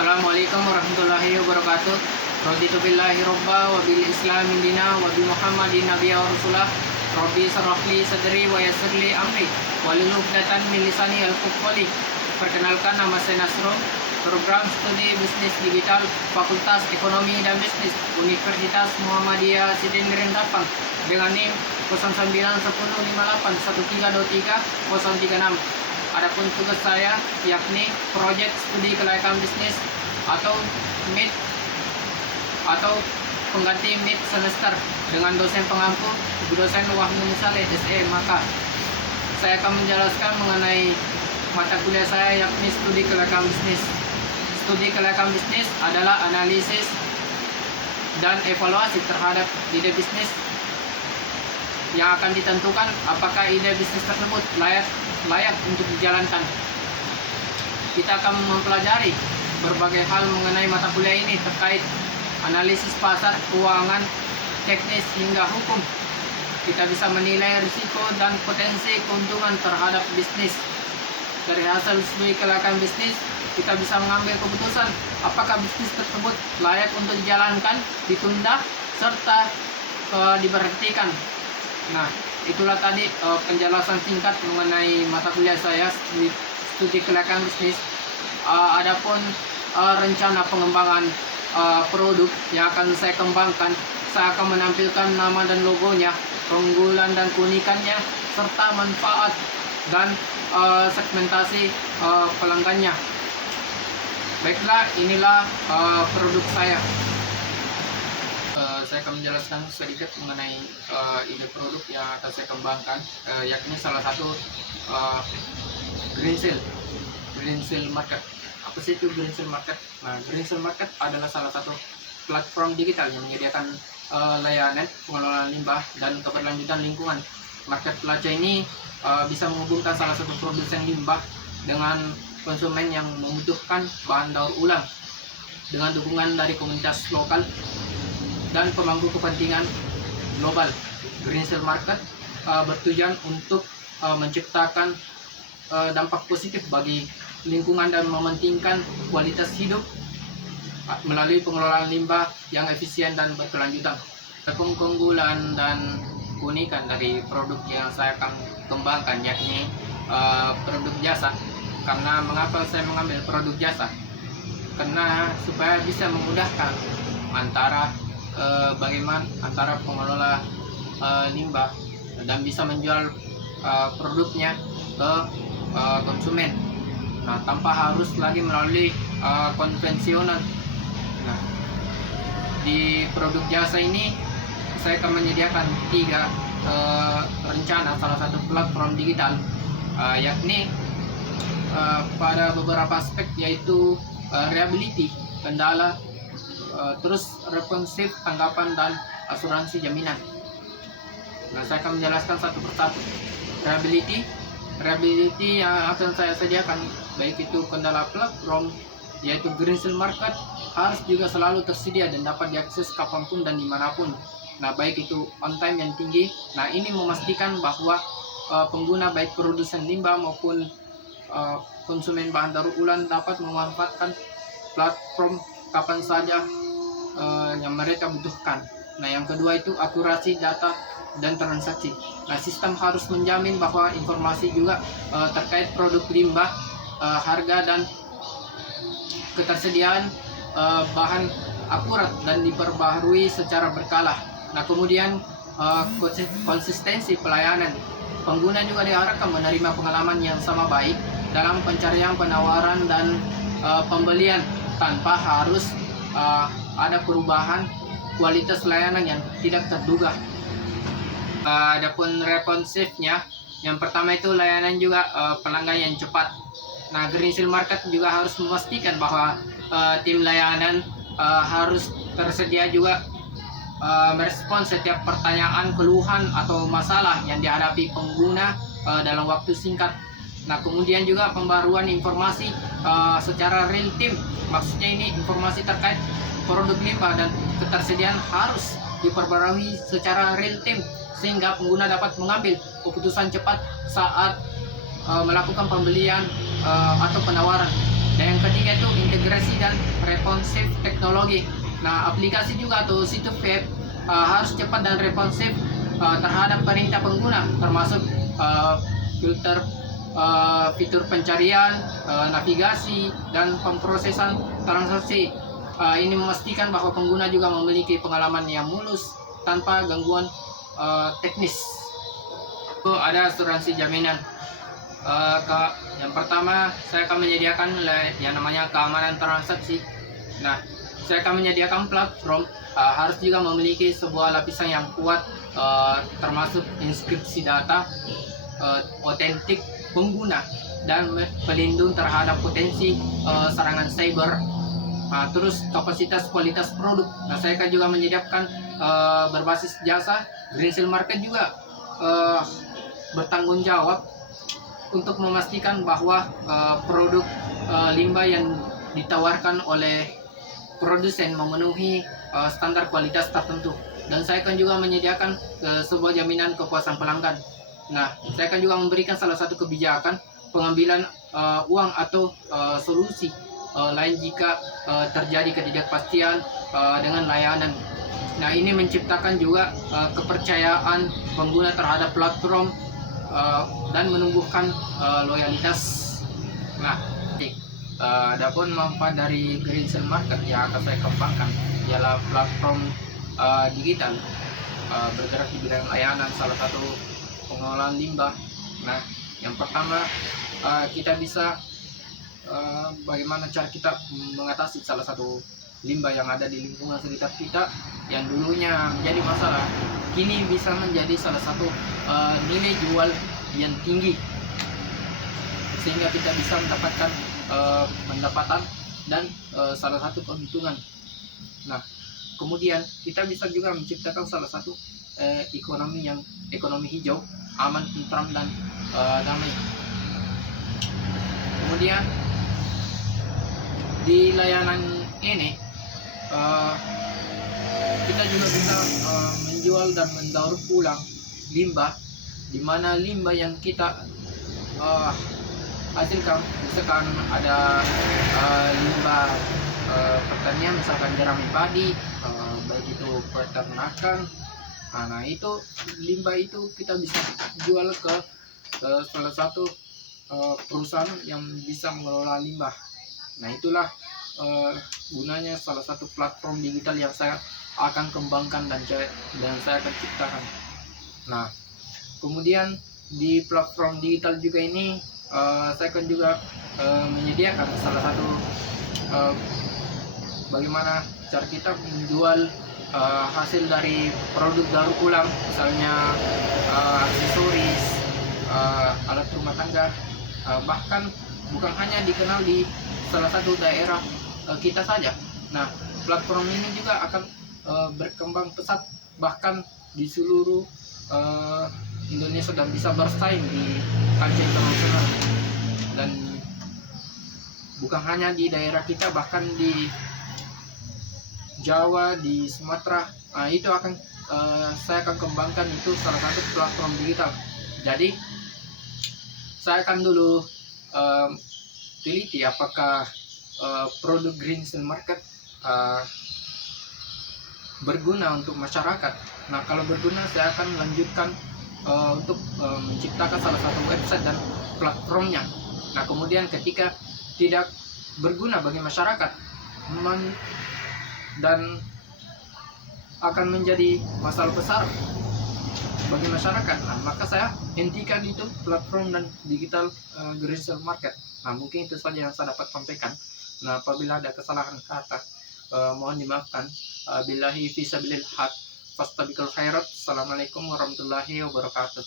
Assalamualaikum warahmatullahi wabarakatuh. Raditu billahi robba wa bil islami dina wa bi Muhammadin nabiyya wa rasulah. Rabbi shrah li sadri wa yassir li amri wahlul 'uqdatam min lisani yafqahu qawli. Perkenalkan, nama saya Nasro, program studi bisnis digital Fakultas Ekonomi dan Bisnis Universitas Muhammadiyah Sidenreng Dapang dengan NIM 0910581323 Adapun tugas saya yakni proyek studi kelayakan bisnis atau MIT atau pengganti MIT semester dengan dosen pengampu dosen Wahyu Saleh SE. Maka saya akan menjelaskan mengenai mata kuliah saya yakni studi kelayakan bisnis. Studi kelayakan bisnis adalah analisis dan evaluasi terhadap ide bisnis yang akan ditentukan apakah ide bisnis tersebut layak untuk dijalankan. Kita akan mempelajari berbagai hal mengenai mata kuliah ini terkait analisis pasar, keuangan, teknis hingga hukum. Kita bisa menilai risiko dan potensi keuntungan terhadap bisnis. Dari hasil studi kelayakan bisnis, kita bisa mengambil keputusan apakah bisnis tersebut layak untuk dijalankan, ditunda, serta diberhentikan. Nah, itulah tadi penjelasan singkat mengenai mata kuliah saya studi kelayakan bisnis. Adapun rencana pengembangan produk yang akan saya kembangkan, saya akan menampilkan nama dan logonya, keunggulan dan keunikannya, serta manfaat dan segmentasi pelanggannya. Baiklah, inilah produk saya. Saya akan menjelaskan sedikit mengenai ide produk yang akan saya kembangkan, yakni salah satu Green Seal Market. Apa sih itu Green Seal Market? Nah, Green Seal Market adalah salah satu platform digital yang menyediakan layanan pengelolaan limbah dan keberlanjutan lingkungan. Market pelajar ini bisa menghubungkan salah satu produsen limbah dengan konsumen yang membutuhkan bahan daur ulang dengan dukungan dari komunitas lokal dan pemangku kepentingan global. Green Seal Market bertujuan untuk menciptakan dampak positif bagi lingkungan dan mementingkan kualitas hidup melalui pengelolaan limbah yang efisien dan berkelanjutan. Keunggulan dan keunikan dari produk yang saya akan kembangkan yakni produk jasa. Karena mengapa saya mengambil produk jasa? Karena supaya bisa memudahkan antara pengelola limbah dan bisa menjual produknya ke konsumen. Nah, tanpa harus lagi melalui konvensional. Nah, di produk jasa ini saya akan menyediakan 3 rencana salah satu platform digital, yakni pada beberapa aspek, yaitu reliability, kendala, terus responsif, tanggapan, dan asuransi jaminan. Nah, saya akan menjelaskan satu persatu. Reliability yang akan saya sediakan, baik itu kendala platform yaitu Green Seal Market, harus juga selalu tersedia dan dapat diakses kapanpun dan dimanapun. Nah, baik itu on time yang tinggi. Nah, ini memastikan bahwa pengguna baik produsen limbah maupun konsumen bahan daur ulang dapat memanfaatkan platform kapan saja yang mereka butuhkan. Nah, yang kedua itu akurasi data dan transaksi. Nah, sistem harus menjamin bahwa informasi juga terkait produk limbah, harga dan ketersediaan bahan akurat dan diperbaharui secara berkala. Nah, kemudian konsistensi pelayanan. Pengguna juga diharapkan menerima pengalaman yang sama baik dalam pencarian, penawaran, dan pembelian tanpa harus ada perubahan kualitas layanan yang tidak terduga. Adapun responsifnya, yang pertama itu layanan juga pelanggan yang cepat. Nah, Green Seal Market juga harus memastikan bahwa tim layanan harus tersedia juga merespons setiap pertanyaan, keluhan, atau masalah yang dihadapi pengguna dalam waktu singkat. Nah, kemudian juga pembaruan informasi secara real time. Maksudnya ini informasi terkait produk limbah dan ketersediaan harus diperbarui secara real time sehingga pengguna dapat mengambil keputusan cepat saat melakukan pembelian atau penawaran. Dan yang ketiga itu integrasi dan responsif teknologi. Nah, aplikasi juga atau situs web harus cepat dan responsif terhadap perintah pengguna, termasuk filter, fitur pencarian, navigasi, dan pemrosesan transaksi. Ini memastikan bahwa pengguna juga memiliki pengalaman yang mulus tanpa gangguan teknis. Itu ada asuransi jaminan. Yang pertama, saya akan menyediakan yang namanya keamanan transaksi. Nah, saya akan menyediakan platform harus juga memiliki sebuah lapisan yang kuat, termasuk inskripsi data, otentik pengguna, dan pelindung terhadap potensi serangan cyber. Terus kapasitas kualitas produk. Nah, saya akan juga menyediakan berbasis jasa. Green Seal Market juga bertanggung jawab untuk memastikan bahwa produk limbah yang ditawarkan oleh produsen memenuhi standar kualitas tertentu. Dan saya akan juga menyediakan sebuah jaminan kepuasan pelanggan. Nah, saya akan juga memberikan salah satu kebijakan pengambilan uang atau solusi lain jika terjadi ketidakpastian dengan layanan. Nah, ini menciptakan juga kepercayaan pengguna terhadap platform dan menumbuhkan loyalitas. Nah, adapun manfaat dari Green Seal Market yang akan saya kembangkan ialah platform digital bergerak di bidang layanan, salah satu pengelolaan limbah. Nah, yang pertama kita bisa bagaimana cara kita mengatasi salah satu limbah yang ada di lingkungan sekitar kita yang dulunya menjadi masalah, kini bisa menjadi salah satu nilai jual yang tinggi, sehingga kita bisa mendapatkan pendapatan dan salah satu keuntungan. Nah, kemudian kita bisa juga menciptakan salah satu ekonomi hijau, aman, tentram, dan damai. Kemudian di layanan ini kita juga bisa menjual dan mendaur ulang limbah, di mana limbah yang kita hasilkan, misalkan ada limbah pertanian, misalkan jerami padi, baik itu peternakan. Nah, itu limbah itu kita bisa jual ke salah satu perusahaan yang bisa mengelola limbah. Nah, itulah gunanya salah satu platform digital yang saya akan kembangkan dan saya akan ciptakan. Nah, kemudian di platform digital juga ini saya akan juga menyediakan salah satu bagaimana cara kita menjual hasil dari produk daur ulang, misalnya aksesoris, alat rumah tangga, bahkan bukan hanya dikenal di salah satu daerah kita saja. Nah, platform ini juga akan berkembang pesat bahkan di seluruh Indonesia dan bisa bersaing di kancah internasional, dan bukan hanya di daerah kita, bahkan di Jawa, di Sumatera. Nah, itu akan saya akan kembangkan, itu salah satu platform digital. Jadi saya akan dulu teliti apakah produk Green Seal Market berguna untuk masyarakat. Nah, kalau berguna, saya akan melanjutkan untuk menciptakan salah satu website dan platformnya. Nah, kemudian ketika tidak berguna bagi masyarakat dan akan menjadi masalah besar bagi masyarakat, nah, maka saya hentikan itu platform dan digital Green Seal Market. Nah, mungkin itu saja yang saya dapat sampaikan. Nah, apabila ada kesalahan kata, mohon dimaafkan. Billahi fisabilil haq, fastabiqul khairat. Assalamualaikum warahmatullahi wabarakatuh.